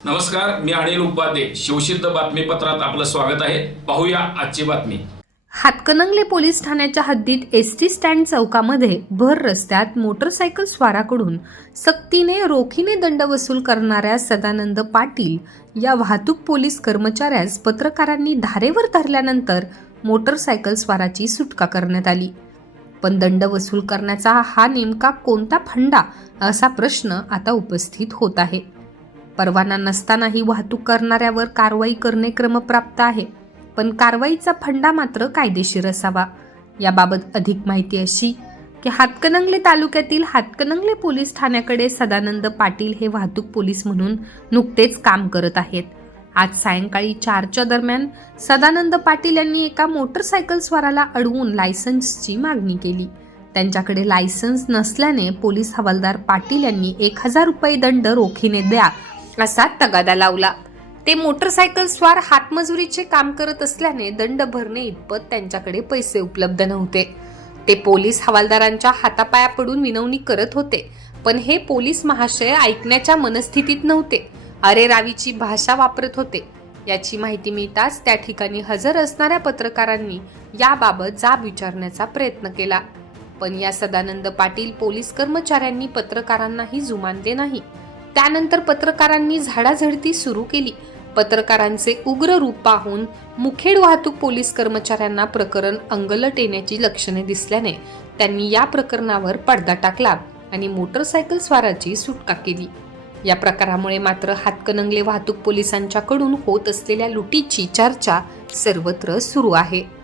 नमस्कार मी अनिल उपाध्ये. शिवसिद्ध बातमीपत्रात आपलं स्वागत आहे. पाहूया आजची बातमी. हातकणंगले पोलीस ठाण्याच्या हद्दीत एस टी स्टँड चौकामध्ये भर रस्त्यात मोटरसायकल स्वाराकडून सक्तीने रोखीने दंड वसूल करणाऱ्या सदानंद पाटील या वाहतूक पोलीस कर्मचाऱ्यास पत्रकारांनी धारेवर धरल्यानंतर मोटरसायकल स्वाराची सुटका करण्यात आली. पण दंड वसूल करण्याचा हा नेमका कोणता फंडा असा प्रश्न आता उपस्थित होत आहे. परवाना नसतानाही वाहतूक करणाऱ्यावर कारवाई करणे क्रमप्राप्त आहे पण कारवाईचा फंडा मात्र कायदेशीर असावा. याबाबत अधिक माहिती अशी की हातकणंगले तालुक्यातील हातकणंगले पोलीस ठाण्याकडे सदानंद पाटील हे वाहतूक पोलीस म्हणून नुकतेच काम करत आहेत. आज सायंकाळी चारच्या दरम्यान सदानंद पाटील यांनी एका मोटरसायकल स्वाराला अडवून लायसन्सची मागणी केली. त्यांच्याकडे लायसन्स नसल्याने पोलीस हवालदार पाटील यांनी एक हजार रुपये दंड रोखीने द्या असा तगादा लावला. ते मोटरसायकल स्वार हातमजुरीचे काम करत असल्याने दंड भरणे इतपत त्यांच्याकडे पैसे उपलब्ध नव्हते. ते पोलीस हवालदारांच्या हातापाया पडून विनवणी करत होते पण हे पोलीस महाशय ऐकण्याच्या मनस्थितीत नव्हते. अरे रावीची भाषा वापरत होते. याची माहिती मिळताच त्या ठिकाणी हजर असणाऱ्या पत्रकारांनी याबाबत जाब विचारण्याचा प्रयत्न केला. पण या सदानंद पाटील पोलीस कर्मचाऱ्यांनी पत्रकारांनाही जुमानले नाही. त्यानंतर पत्रकारांनी झाडाझडती सुरू केली. पत्रकारांचे उग्र रूप पाहून मुखेड वाहतूक पोलीस कर्मचाऱ्यांना प्रकरण अंगलट येण्याची लक्षणे दिसल्याने त्यांनी या प्रकरणावर पडदा टाकला आणि मोटरसायकल स्वाराची सुटका केली. या प्रकारामुळे मात्र हातकणंगले वाहतूक पोलिसांच्याकडून होत असलेल्या लुटीची चर्चा सर्वत्र सुरू आहे.